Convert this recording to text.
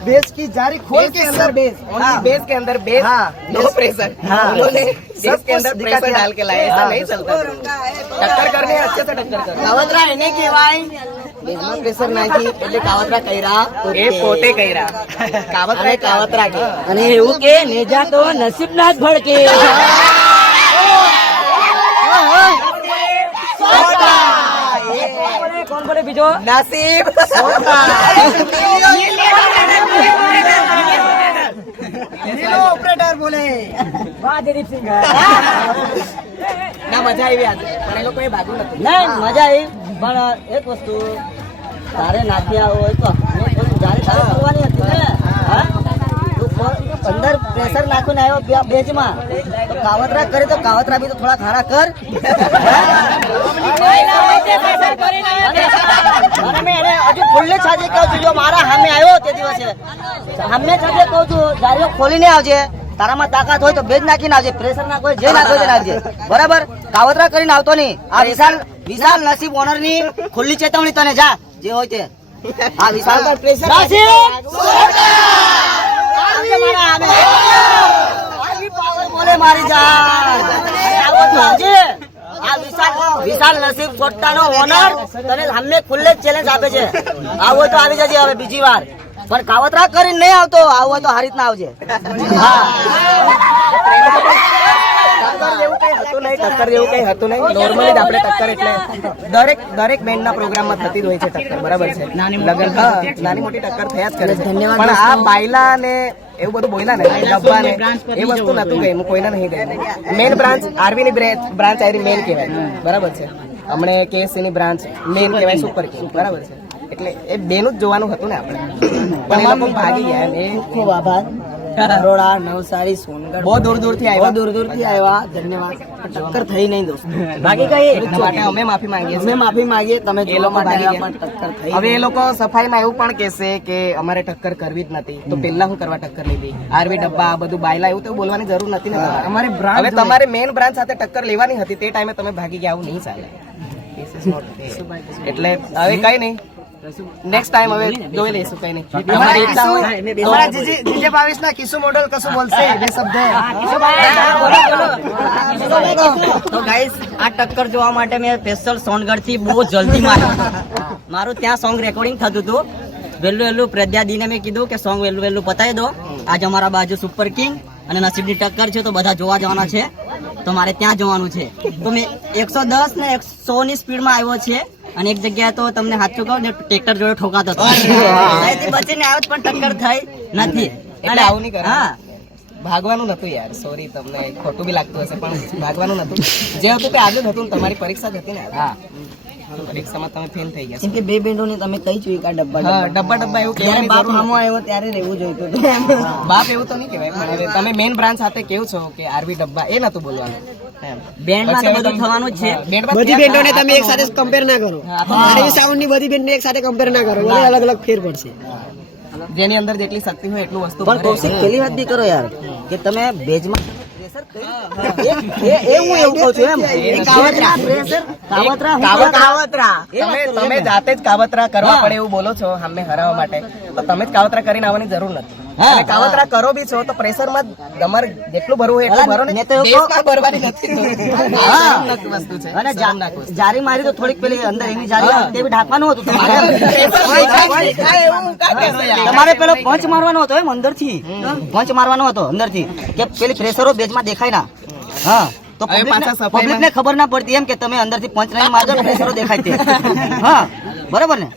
Base की जारी खोल के अंदर बेस, ओनली बेस के अंदर बेस, नो प्रेशर। उन्होंने बेस के अंदर प्रेशर डाल के लाया, ऐसा नहीं चलता। टक्कर करने अच्छे से टक्कर कर। कावतरा એને કહેવાય બેઝમાં પ્રેશર નાખી એટલે કાવતરા કર્યા એ પોતે કર્યા કાવતરા કાવતરા કે અને એવું કે નેજા તો નસીબના જ ભડકે કોણ બોલે બીજો નસીબ ઓપરેટર બોલે વાહ દિલીપસિંહ ના મજા આવી આજે પણ એ લોકોએ ભાગ્યું નથી ના મજા આવી પણ એક વસ્તુ તારે નાખ્યા હોય તો જારી તારે કરવાની હતી ને હા અંદર પ્રેશર નાખીને આવ્યો બેચમાં તો કાવતરા કરે તો કાવતરા બી તો થોડા ખારા કર અને મેં એને હજુ ફૂલને છાજે કહું છું જો મારા સામે આવ્યો તે દિવસે સામે છાજે કહું છું જારીઓ ખોલીને આવજે તારામાં તાકાત હોય તો બેજ નાખીને આવજે પ્રેશર નાખો જે નાખો તે નાખજે બરાબર કાવતરા કરીને આવતો નહીં આ વિશાલ નસીબ ઓનર ની ખુલ્લી ચેતવણી તને જા જે હોય તે આ વિશાલ પર પ્રેશર મારા આમે આવી પાવર બોલે મારી જાન આ વિશાલ નસીબ સોટ્ટાનો ઓનર તને સામે ખુલ્લે ચેલેન્જ આપે છે આવો તો આવી જજે હવે બીજી વાર પણ કાવતરા કરીને નહીં આવતો આવો તો હારી રીતના આવજે હા ટક્કર જેવું કઈ હતું નહીં નોર્મલી જ આપણે ટક્કર એટલે દરેક બેન્ડ ના પ્રોગ્રામમાં થતી જ હોય છે ટક્કર બરાબર છે નાની મોટી ટક્કર થયા જ કરે છે પણ આ બાયલા ને એવું બધું બોલ્યા ને ડબ્બા ને એ વસ્તુ નતું ગઈ હું કોઈને નહીં ગઈ મેન બ્રાન્ચ આરવી ની બ્રાન્ચ આરી મેન કહેવાય બરાબર છે હમણે કેએસસી ની બ્રાન્ચ મેન કહેવાય સુપર કિંગ બરાબર છે એટલે એ બેનું જ જોવાનું હતું ને આપણે પણ એ લોકો ભાગી ગયા એ ખૂબ આભાર બરોડા નવસારી સોનગઢ બહુ દૂર થી આવ્યા દૂર થી આવ્યા ધન્યવાદ ટક્કર થઈ નહીં દોસ્ત બાકી કઈ માટે અમે માફી માંગીએ અમે માફી માંગીએ તમે એ લોકો માટે ટક્કર થઈ હવે એ લોકો સફાઈમાં એવું પણ કહેશે કે અમારે ટક્કર કરવી જ નથી તો પેલા હું કરવા ટક્કર લીધી આરવી ડબ્બા બધું બાયલા એવું તો બોલવાની જરૂર નથી ને અમારી હવે તમારે મેન બ્રાન્ચ સાથે ટક્કર લેવાની હતી તે ટાઈમે તમે ભાગી ગયા આવું નહીં ચાલે એટલે હવે કઈ નહીં નેક્સ્ટ ટાઈમ હવે જોઈ લઈશું કઈ નહીં તમારી ઈચ્છા હોય અમારા જીજે 22 ના કિસ્સુ મોડલ કશું બોલશે બે શબ્દ તો ગાઈસ આ ટક્કર જોવા માટે મેં સ્પેશિયલ સોનગઢ થી બહુ જલ્દી મારું ત્યાં સોંગ રેકોર્ડિંગ થતું હતું વહેલું પ્રદ્યાદીને મેં કીધું કે સોંગ વહેલું પતાવી દો આજ અમારા બાજુ સુપર કિંગ અને નસીબની ટક્કર છે તો બધા જોવા જવાના છે તો મારે ત્યાં જવાનું છે તો મેં 110 ને 100 ની સ્પીડમાં આવ્યો છે અને એક જગ્યાએ તો તમને સાચું કહું ને ટ્રેક્ટર જોડે ઠોકાતો હતો બચીને આવ્યો પણ ટક્કર થઈ નથી એટલે આવું નહીં કરે ભાગવાનું નતું યાર સોરી તમને ખોટું બી લાગતું હશે પણ ભાગવાનું નતું જે હતું તે આગળ હતું તમારી પરીક્ષા જ હતી ને હા પરીક્ષામાં તમે ફેલ થઈ ગયા કેમ કે બે બેન્ડોને તમે કઈ જોઈ કા ડબ્બા ડબ્બા એવું કહેવાની બાપ જરૂર મામો આવ્યો ત્યારે રહેવું જોઈતું બાપ એવું તો નહીં કહેવાય પણ હવે તમે મેન બ્રાન્ચ સાથે કેવું છો કે આરવી ડબ્બા એ નતું બોલવાનું બેન્ડમાં તો બધું થવાનું જ છે બધી બેન્ડોને તમે એક સાથે કમ્પેર ના કરો આરવી સાઉન્ડ ની બધી બેન્ડ એક સાથે કમ્પેર ના કરો એટલે અલગ અલગ ફેર પડશે જેની અંદર જેટલી શક્તિ હોય એટલું વસ્તુ પણ કૌશિક પેલી વાત બી કરો યાર કે તમે બેજમાં તમે જાતે જ કાવતરા કરવા પડે એવું બોલો છો સામે હરાવવા માટે તો તમે જ કાવતરા કરીને આવવાની જરૂર નથી અને કાવતરા કરો બી છો તો પ્રેશર માં તમારે જેટલું ભરવું હોય એટલું ભરો ને દેશમાં ભરવાની નથી વસ્તુ છે અને જારી મારી તો થોડીક પેલી અંદર એની જારી તે બી ઢાંકવાનું હતું તમારે પેલો પંચ મારવાનો હતો એમ અંદર થી પંચ મારવાનો હતો અંદર થી કે પેલી પ્રેશરો બેજમાં દેખાય ના હા તો પબ્લિક ને ખબર ના પડતી એમ કે તમે અંદર થી પંચ નહીં મારજો પ્રેશરો દેખાય તે હા બરાબર ને